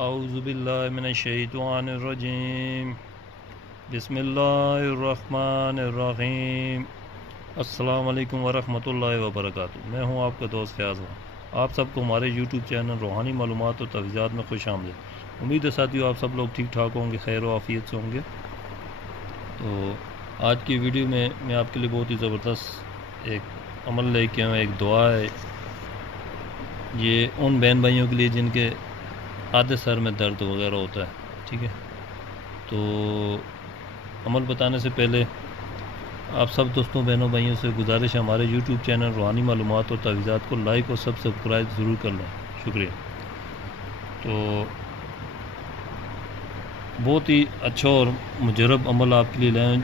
اعوذ باللہ من الشیطان الرجیم بسم اللہ الرحمن الرحیم السلام علیکم ورحمۃ اللہ وبرکاتہ۔ میں ہوں آپ کا دوست فیاض خان۔ آپ سب کو ہمارے یوٹیوب چینل روحانی معلومات اور تفویضات میں خوش آمدید۔ امید ہے ساتھیو آپ سب لوگ ٹھیک ٹھاک ہوں گے، خیر و عافیت سے ہوں گے۔ تو آج کی ویڈیو میں آپ کے لیے بہت ہی زبردست ایک عمل لے کے آیا ہوں، ایک دعا ہے۔ یہ ان بہن بھائیوں کے لیے جن کے آدھے سر میں درد وغیرہ ہوتا ہے، ٹھیک ہے۔ تو عمل بتانے سے پہلے آپ سب دوستوں بہنوں بھائیوں سے گزارش ہے، ہمارے یوٹیوب چینل روحانی معلومات اور تفویضات کو لائک اور سبسکرائب ضرور کر لیں، شکریہ۔ تو بہت ہی اچھا اور مجرب عمل آپ کے لیے لائیں،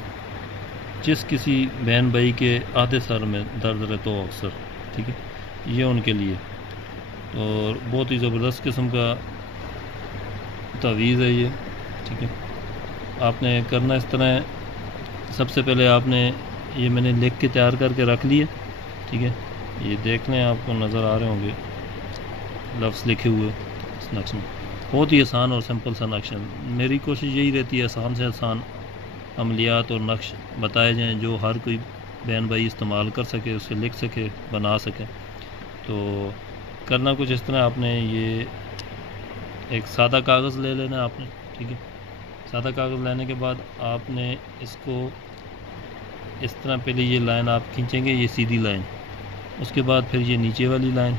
جس کسی بہن بھائی کے آدھے سر میں درد رہتا ہو اکثر، ٹھیک ہے، یہ ان کے لیے۔ اور بہت ہی زبردست قسم کا تعویذ ہے یہ، ٹھیک ہے۔ آپ نے کرنا اس طرح ہے، سب سے پہلے آپ نے یہ میں نے لکھ کے تیار کر کے رکھ لیے، ٹھیک ہے۔ یہ دیکھ لیں، آپ کو نظر آ رہے ہوں گے لفظ لکھے ہوئے اس نقش میں۔ بہت ہی آسان اور سمپل سا نقش ہے۔ میری کوشش یہی رہتی ہے آسان سے آسان عملیات اور نقش بتائے جائیں جو ہر کوئی بہن بھائی استعمال کر سکے، اسے لکھ سکے، بنا سکے۔ تو کرنا کچھ اس طرح، آپ نے یہ ایک سادہ کاغذ لے لینا آپ نے، ٹھیک ہے۔ سادہ کاغذ لینے کے بعد آپ نے اس کو اس طرح پہلے یہ لائن آپ کھینچیں گے، یہ سیدھی لائن، اس کے بعد پھر یہ نیچے والی لائن،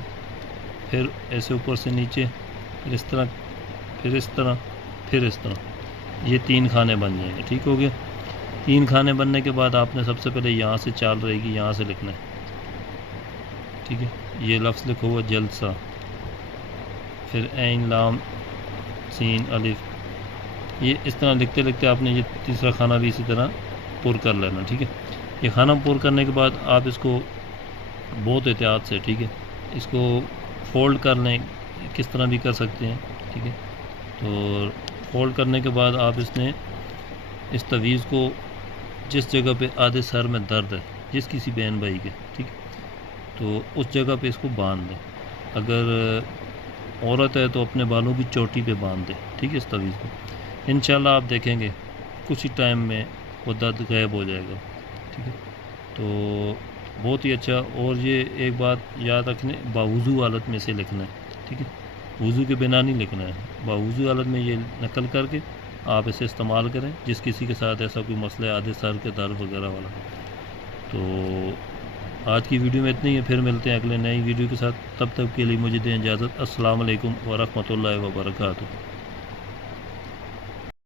پھر ایسے اوپر سے نیچے، پھر اس طرح، پھر اس طرح، پھر اس طرح، یہ 3 خانے بن جائیں گے، ٹھیک ہو گیا۔ 3 خانے بننے کے بعد آپ نے سب سے پہلے یہاں سے چال رہے گی، یہاں سے لکھنا ہے، ٹھیک ہے۔ یہ لفظ لکھو ہوا جلد سا، پھر عین لام سین الف، یہ اس طرح لکھتے لکھتے آپ نے یہ تیسرا خانہ بھی اسی طرح پر کر لینا، ٹھیک ہے۔ یہ خانہ پر کرنے کے بعد آپ اس کو بہت احتیاط سے، ٹھیک ہے، اس کو فولڈ کر لیں، کس طرح بھی کر سکتے ہیں، ٹھیک ہے۔ تو فولڈ کرنے کے بعد آپ اس تعویذ کو جس جگہ پہ آدھے سر میں درد ہے، جس کسی بہن بھائی کے، ٹھیک ہے، تو اس جگہ پہ اس کو باندھ دیں۔ اگر عورت ہے تو اپنے بالوں کی چوٹی پہ باندھ دیں، ٹھیک ہے، اس تعویذ کو۔ انشاءاللہ آپ دیکھیں گے کچھ ہی ٹائم میں وہ درد غائب ہو جائے گا، ٹھیک ہے۔ تو بہت ہی اچھا۔ اور یہ ایک بات یاد رکھنے، باوضو حالت میں اسے لکھنا ہے، ٹھیک ہے، وضو کے بنا نہیں لکھنا ہے، باوضو حالت میں یہ نقل کر کے آپ اسے استعمال کریں، جس کسی کے ساتھ ایسا کوئی مسئلہ ہے آدھے سر کے درد وغیرہ والا۔ تو آج کی ویڈیو میں اتنی ہے، پھر ملتے ہیں اگلے نئی ویڈیو کے ساتھ، تب تک کے لیے مجھے دیں اجازت۔ السلام علیکم ورحمۃ اللہ وبرکاتہ۔